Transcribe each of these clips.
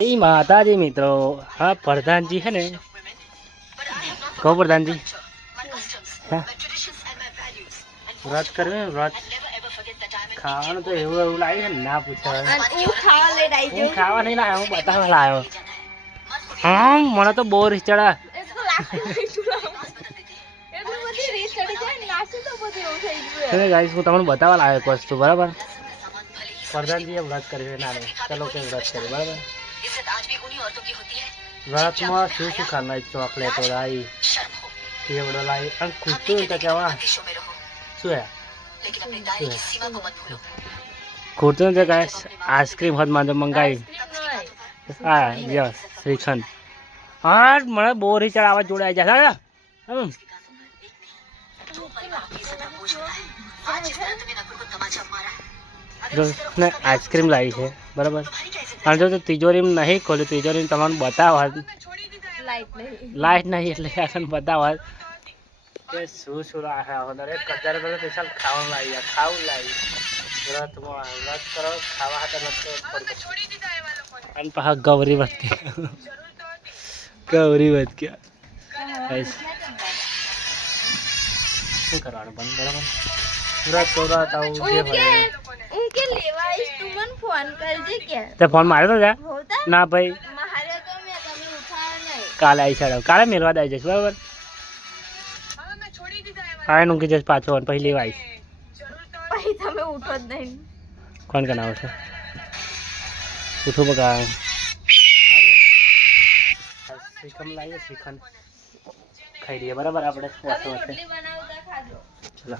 એ માતાજી મિત્રો, હા પ્રધાનજી है ને, કહો પ્રધાનજી, હા વ્રત કરવે વ્રત ખાવાનું તો એવું એવું લાગે છે ને ના પૂછે. હું ખાવા નહીં લાવ્યો, હું બતાવવા લાવ્યો. હા મને તો બહુ રીસ ચડે. ગાઈસ હું તમને બતાવવા લાવ્યો એક વસ્તુ, બરાબર? પ્રધાનજીએ વ્રત કર્યું ના ચલો કે વ્રત કર્યું, બરાબર? વ્રતમાં શું શું ખાનાર? ચોકલેટો લાવી, કેવડો લાવી, અને ખૂટતું તો કેવા શું હે ખૂટતું તો ગાઈસ આઈસ્ક્રીમ હોત માં મંગાવી. હા યસ શ્રીખંડ. હા મને બહુ રીચ આવા જોડાઈ જાય. આઈસ્ક્રીમ લાવી છે, બરાબર? અને જો તિજોરી નહીં ખોલ્યું, તિજોરી તમને બતાવવા લાઈટ નહીં એટલે બતાવવા કે શું શું દરેક કદાર પૈસા ખાવાનું લાવી ખાવું લાવી. વ્રતમાં વ્રત કરો ખાવા હતા અને પાછા ગૌરી વધતી ગૌરી વધ ગયા. શું કરવાનું બંધ, બરાબર? વ્રત તો વ્રત આવું જે હોય. તે ફોન માર્યો તો ના ભાઈ, કાલે આવી સાડો કાલે મેળવા દઈ જઈશ, બરાબર? હા એનું કીધું પાછો પછી લેવા આવીશ. કોણ કનાવ છે ઉઠો બગા. શ્રીખંડ લાવીએ, શ્રીખંડ ખાઈ લઈએ, બરાબર? આપણે ચલો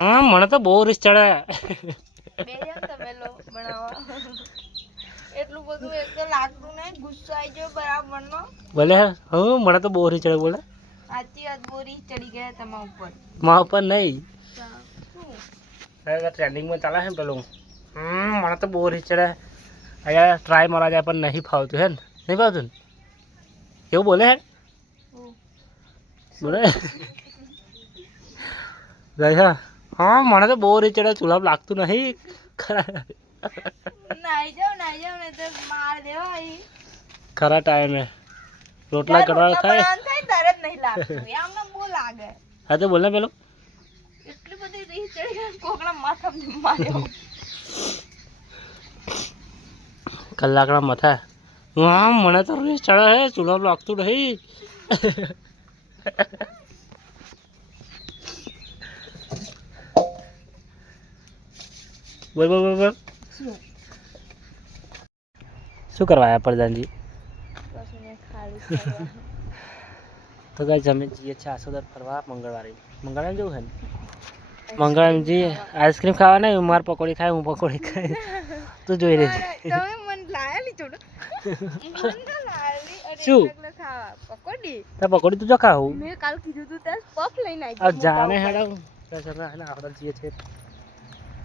હા મને તો બહુ રીસ ચડે. એટલું બધું એક તો લાગતું નહીં, ગુસ્સો આવી ગયો બરાબર નો. બોલે હું મને તો બહુ રીસ ચડે. બોલે સાચી વાત, બહુ રીસ ચડી ગયા તમારા ઉપર. મારા ઉપર નહીં, ટ્રેન્ડિંગમાં ચાલે છે ને પેલું. મને તો બહુ રીસ ચડે. અહીંયા ટ્રાય મારા જાય પણ નહીં ફાવતું, હે ને? નહીં ફાવતું ને એવું બોલે હે બોલે હા. હા મને તો બહુ રીસ ચડે, ચૂલામાં લાગતું નહીં. ખરા ટાઈમે રોટલા કરવા થાય. હા તો બોલ ને પેલું. એટલી બધી રીસ ચડી કોકના માથામાં માર્યો. કલાકના મથા. હા મને તો રીસ ચડે હે, ચૂલામાં લાગતું નહીં. બોલ બોલ બોલ બોલ. શું કરવા આવ્યા પ્રધાનજી? તો ગાઈસ અમે જઈએ છીએ આસોદર ફરવા. મંગળવારે જવું છે ને? મંગળવારે જઈએ. આઈસ્ક્રીમ ખાવા નહીં, માર પકોડી ખાય, હું પકોડી ખાય. તું જોઈ રહી શું પકોડી તું જો ખાવું જાણે હેડા. આપણે જઈએ છીએ.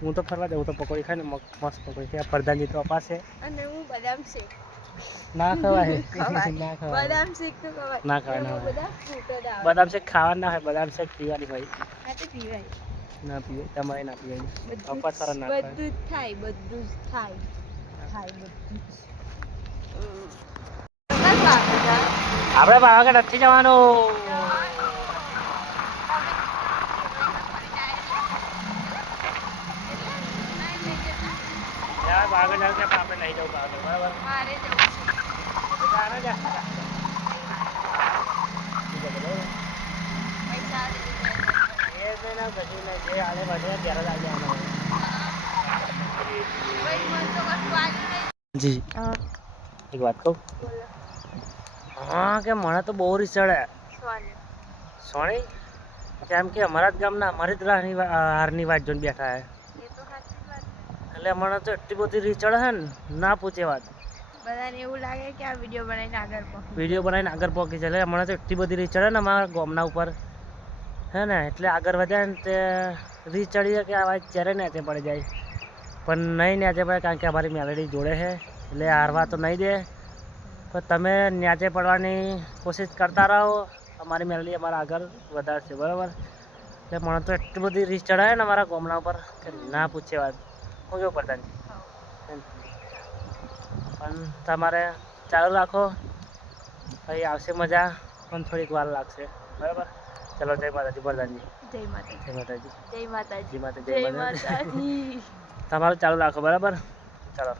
હું તો ફરવા જાઉં તો પકોડી ખાય ને મસ્ત પકોડી ખાય. પ્રધાનજી તો અપાશે અને હું બદામ શેક ના ખવાય. ના ખવાય બદામ શેક તો ખવાય. ના ખવાય ના હોય. બદામ શેક ખાવાનું ના હોય, બદામ શેક પીવાની હોય. ના પીવાય, તમારે ના પીવાય. અપાસ વાળા ના બધું જ થાય, બધું જ થાય. આપણે પાવાગઢ નથી જવાનું. પાવાગઢ આપણે નહીં જવું પાવાગઢ, બરાબર? મારે જવું છે. જી એક વાત કહું. હા કે મને તો બહુ રીસ ચડે. સોની કેમ કે અમારા જ ગામના અમારી જ હારની વાત જોઈને બેઠા હે. એટલે મને તો એટલી બધી રીસ ચડે છે ને ના પૂછે વાત. બધાને એવું લાગે કે આ વિડીયો બનાવીને આગળ પહોંચી છે. એટલે મને તો એટલી બધી રીસ ચડે ને અમારા ગામના ઉપર, હે ને? એટલે આગળ વધ્યા ને તે રીસ ચડી કે આ વાત ત્યારે નેચે પડી જાય, પણ નહીં નેચે પડે કારણ કે અમારી મેલેડી જોડે છે. એટલે હારવા તો નહીં દે, પણ તમે નેચે પડવાની કોશિશ કરતા રહો. અમારી મેલેડી અમારા આગળ વધારશે, બરાબર? એટલે મને તો એટલી બધી રીસ ચડાય ને અમારા ગામના ઉપર કે ના પૂછે વાત. શું કેવું પ્રધાનજી? પણ તમારે ચાલુ રાખો, પછી આવશે મજા, પણ થોડીક વાર લાગશે. બરાબર? ચલો, જય માતાજી પ્રધાનજી. જય માતાજી. જય માતાજી. જય માતાજી. જય માતાજી. જય માતાજી. તમારું ચાલુ રાખો. બરાબર? ચાલો.